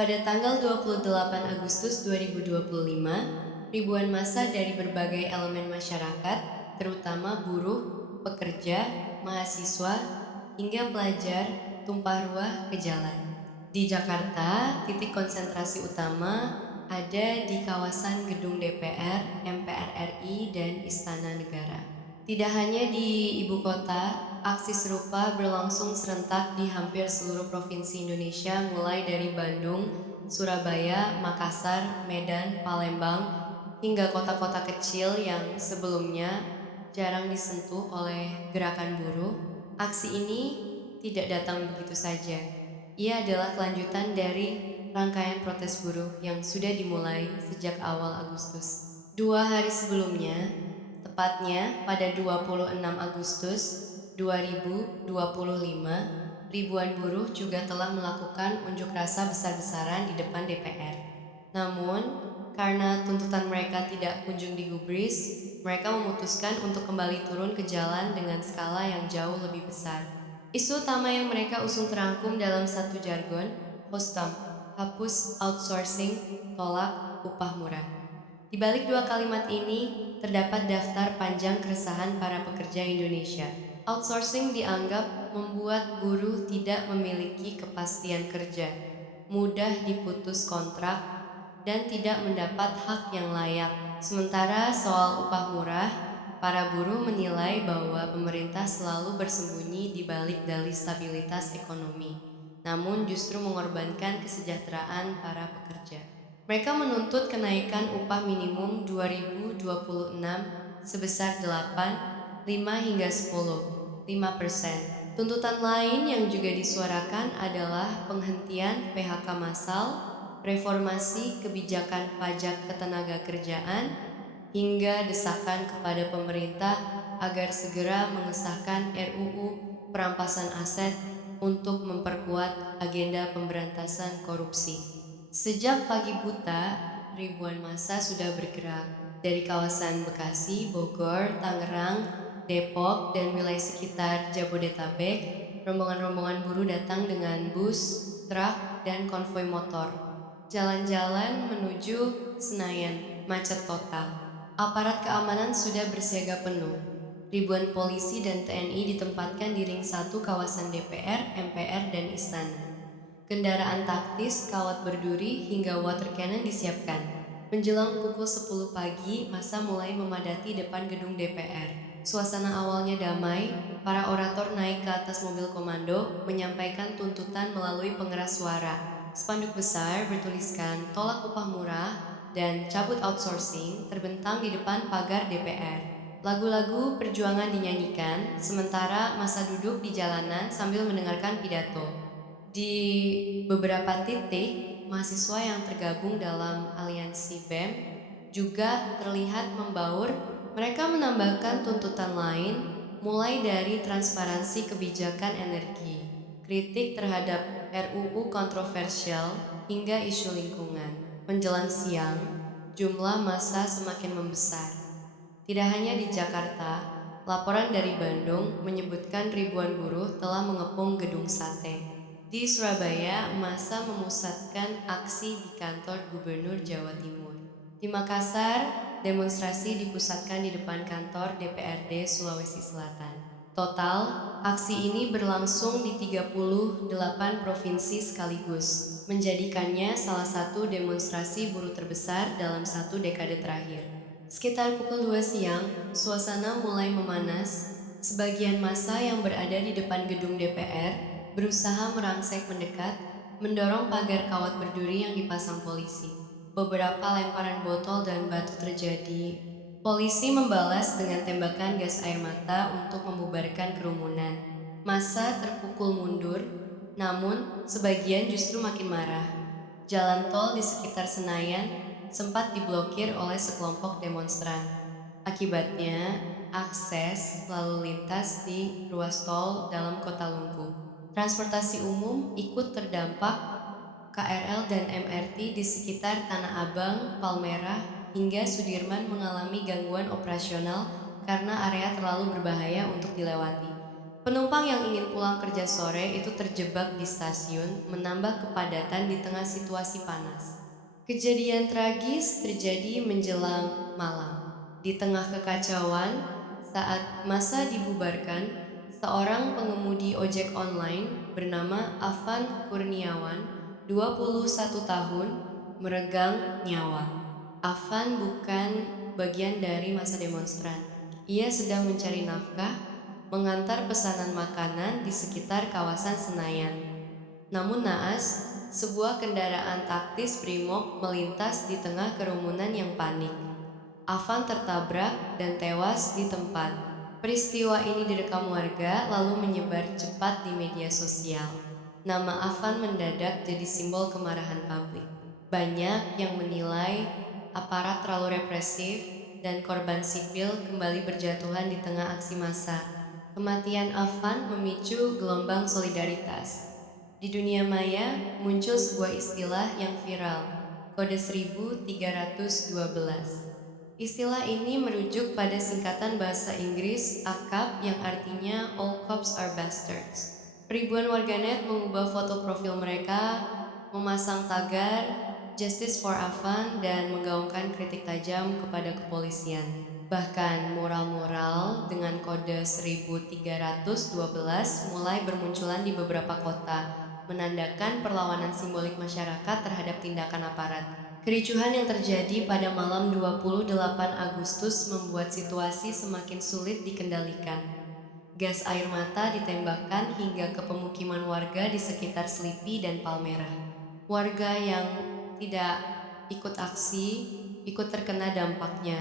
Pada tanggal 28 Agustus 2025, ribuan massa dari berbagai elemen masyarakat, terutama buruh, pekerja, mahasiswa, hingga pelajar, tumpah ruah ke jalan. Di Jakarta, titik konsentrasi utama ada di kawasan gedung DPR, MPR RI, dan Istana Negara. Tidak hanya di ibu kota, aksi serupa berlangsung serentak di hampir seluruh provinsi Indonesia mulai dari Bandung, Surabaya, Makassar, Medan, Palembang, hingga kota-kota kecil yang sebelumnya jarang disentuh oleh gerakan buruh. Aksi ini tidak datang begitu saja. Ia adalah kelanjutan dari rangkaian protes buruh yang sudah dimulai sejak awal Agustus. 2 hari sebelumnya, tepatnya pada 26 Agustus 2025, ribuan buruh juga telah melakukan unjuk rasa besar-besaran di depan DPR. Namun, karena tuntutan mereka tidak kunjung digubris, mereka memutuskan untuk kembali turun ke jalan dengan skala yang jauh lebih besar. Isu utama yang mereka usung terangkum dalam satu jargon, HOSTAM, hapus outsourcing, tolak upah murah. Di balik dua kalimat ini, terdapat daftar panjang keresahan para pekerja Indonesia. Outsourcing dianggap membuat buruh tidak memiliki kepastian kerja, mudah diputus kontrak, dan tidak mendapat hak yang layak. Sementara soal upah murah, para buruh menilai bahwa pemerintah selalu bersembunyi di balik dalih stabilitas ekonomi, namun justru mengorbankan kesejahteraan para pekerja. Mereka menuntut kenaikan upah minimum 2026 sebesar 8, 5 hingga 5%. Tuntutan lain yang juga disuarakan adalah penghentian PHK massal, reformasi kebijakan pajak ketenagakerjaan, hingga desakan kepada pemerintah agar segera mengesahkan RUU perampasan aset untuk memperkuat agenda pemberantasan korupsi. Sejak pagi buta, ribuan massa sudah bergerak dari kawasan Bekasi, Bogor, Tangerang, Depok, dan wilayah sekitar Jabodetabek. Rombongan-rombongan buruh datang dengan bus, truk, dan konvoi motor. Jalan-jalan menuju Senayan, macet total. Aparat keamanan sudah bersiaga penuh. Ribuan polisi dan TNI ditempatkan di ring 1 kawasan DPR, MPR, dan Istana. Kendaraan taktis, kawat berduri, hingga water cannon disiapkan. Menjelang pukul 10 pagi, massa mulai memadati depan gedung DPR. Suasana awalnya damai, para orator naik ke atas mobil komando, menyampaikan tuntutan melalui pengeras suara. Spanduk besar bertuliskan tolak upah murah dan cabut outsourcing terbentang di depan pagar DPR. Lagu-lagu perjuangan dinyanyikan, sementara massa duduk di jalanan sambil mendengarkan pidato. Di beberapa titik, mahasiswa yang tergabung dalam aliansi BEM juga terlihat membaur. Mereka menambahkan tuntutan lain, mulai dari transparansi kebijakan energi, kritik terhadap RUU kontroversial, hingga isu lingkungan. Menjelang siang, jumlah massa semakin membesar. Tidak hanya di Jakarta, laporan dari Bandung menyebutkan ribuan buruh telah mengepung gedung sate. Di Surabaya, massa memusatkan aksi di kantor Gubernur Jawa Timur. Di Makassar, demonstrasi dipusatkan di depan kantor DPRD Sulawesi Selatan. Total, aksi ini berlangsung di 38 provinsi sekaligus, menjadikannya salah satu demonstrasi buruh terbesar dalam satu dekade terakhir. Sekitar pukul 2 siang, suasana mulai memanas. Sebagian massa yang berada di depan gedung DPR berusaha merangsek mendekat, mendorong pagar kawat berduri yang dipasang polisi. Beberapa lemparan botol dan batu terjadi. Polisi membalas dengan tembakan gas air mata untuk membubarkan kerumunan. Massa terpukul mundur, namun sebagian justru makin marah. Jalan tol di sekitar Senayan sempat diblokir oleh sekelompok demonstran. Akibatnya, akses lalu lintas di ruas tol dalam kota lumpuh. Transportasi umum ikut terdampak, KRL dan MRT di sekitar Tanah Abang, Palmerah, hingga Sudirman mengalami gangguan operasional karena area terlalu berbahaya untuk dilewati. Penumpang yang ingin pulang kerja sore itu terjebak di stasiun, menambah kepadatan di tengah situasi panas. Kejadian tragis terjadi menjelang malam. Di tengah kekacauan, saat masa dibubarkan, seorang pengemudi ojek online bernama Afan Kurniawan, 21 tahun, meregang nyawa. Afan bukan bagian dari masa demonstran. Ia sedang mencari nafkah, mengantar pesanan makanan di sekitar kawasan Senayan. Namun naas, sebuah kendaraan taktis Brimob melintas di tengah kerumunan yang panik. Afan tertabrak dan tewas di tempat. Peristiwa ini direkam warga lalu menyebar cepat di media sosial. Nama Afan mendadak jadi simbol kemarahan publik. Banyak yang menilai aparat terlalu represif dan korban sipil kembali berjatuhan di tengah aksi massa. Kematian Afan memicu gelombang solidaritas. Di dunia maya muncul sebuah istilah yang viral, kode 1312. Istilah ini merujuk pada singkatan bahasa Inggris ACAB yang artinya All Cops Are Bastards. Ribuan warganet mengubah foto profil mereka, memasang tagar Justice for Afan dan menggaungkan kritik tajam kepada kepolisian. Bahkan mural-mural dengan kode 1312 mulai bermunculan di beberapa kota, menandakan perlawanan simbolik masyarakat terhadap tindakan aparat. Kericuhan yang terjadi pada malam 28 Agustus membuat situasi semakin sulit dikendalikan. Gas air mata ditembakkan hingga ke pemukiman warga di sekitar Selipi dan Palmerah. Warga yang tidak ikut aksi ikut terkena dampaknya.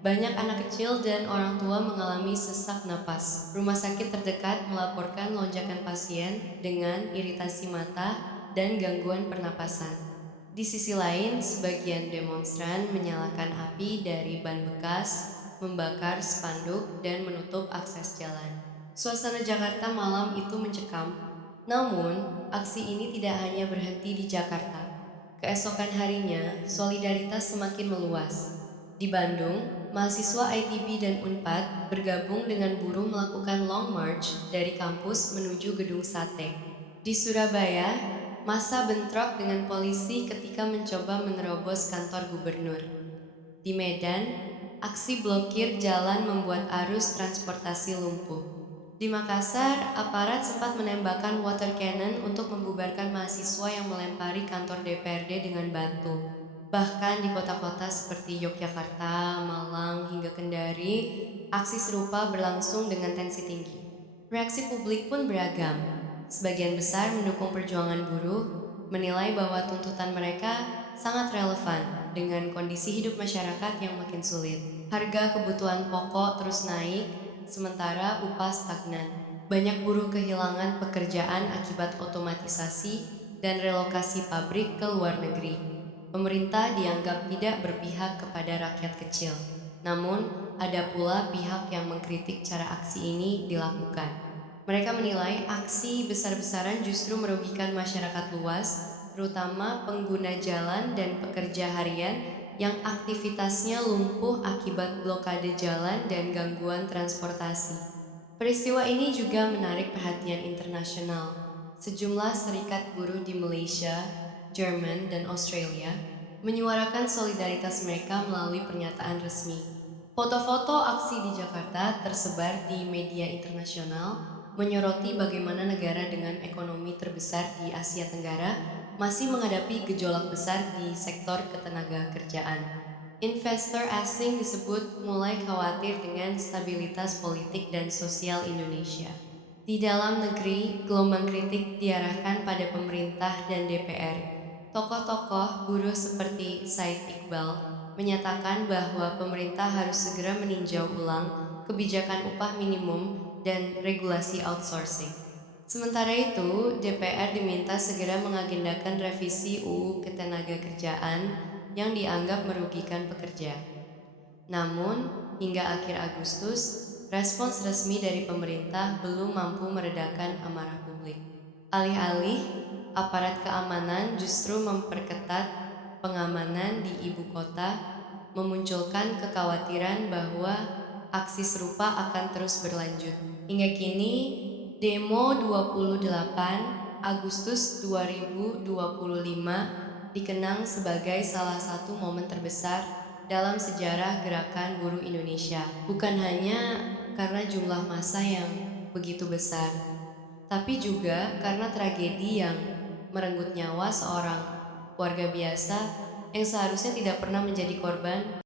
Banyak anak kecil dan orang tua mengalami sesak napas. Rumah sakit terdekat melaporkan lonjakan pasien dengan iritasi mata dan gangguan pernapasan. Di sisi lain, sebagian demonstran menyalakan api dari ban bekas, membakar spanduk, dan menutup akses jalan. Suasana Jakarta malam itu mencekam. Namun, aksi ini tidak hanya berhenti di Jakarta. Keesokan harinya, solidaritas semakin meluas. Di Bandung, mahasiswa ITB dan Unpad bergabung dengan buruh melakukan long march dari kampus menuju gedung sate. Di Surabaya, massa bentrok dengan polisi ketika mencoba menerobos kantor gubernur. Di Medan, aksi blokir jalan membuat arus transportasi lumpuh. Di Makassar, aparat sempat menembakkan water cannon untuk membubarkan mahasiswa yang melempari kantor DPRD dengan batu. Bahkan di kota-kota seperti Yogyakarta, Malang, hingga Kendari, aksi serupa berlangsung dengan tensi tinggi. Reaksi publik pun beragam. Sebagian besar mendukung perjuangan buruh, menilai bahwa tuntutan mereka sangat relevan dengan kondisi hidup masyarakat yang makin sulit. Harga kebutuhan pokok terus naik, sementara upah stagnan. Banyak buruh kehilangan pekerjaan akibat otomatisasi dan relokasi pabrik ke luar negeri. Pemerintah dianggap tidak berpihak kepada rakyat kecil. Namun, ada pula pihak yang mengkritik cara aksi ini dilakukan. Mereka menilai aksi besar-besaran justru merugikan masyarakat luas, terutama pengguna jalan dan pekerja harian yang aktivitasnya lumpuh akibat blokade jalan dan gangguan transportasi. Peristiwa ini juga menarik perhatian internasional. Sejumlah serikat buruh di Malaysia, Jerman, dan Australia menyuarakan solidaritas mereka melalui pernyataan resmi. Foto-foto aksi di Jakarta tersebar di media internasional menyoroti bagaimana negara dengan ekonomi terbesar di Asia Tenggara masih menghadapi gejolak besar di sektor ketenaga kerjaan. Investor asing disebut mulai khawatir dengan stabilitas politik dan sosial Indonesia. Di dalam negeri, gelombang kritik diarahkan pada pemerintah dan DPR. Tokoh-tokoh buruh seperti Said Iqbal menyatakan bahwa pemerintah harus segera meninjau ulang kebijakan upah minimum dan regulasi outsourcing. Sementara itu, DPR diminta segera mengagendakan revisi UU Ketenagakerjaan yang dianggap merugikan pekerja. Namun, hingga akhir Agustus, respons resmi dari pemerintah belum mampu meredakan amarah publik. Alih-alih, aparat keamanan justru memperketat pengamanan di ibu kota, memunculkan kekhawatiran bahwa aksi serupa akan terus berlanjut. Hingga kini, Demo 28 Agustus 2025 dikenang sebagai salah satu momen terbesar dalam sejarah gerakan buruh Indonesia. Bukan hanya karena jumlah massa yang begitu besar, tapi juga karena tragedi yang merenggut nyawa seorang warga biasa yang seharusnya tidak pernah menjadi korban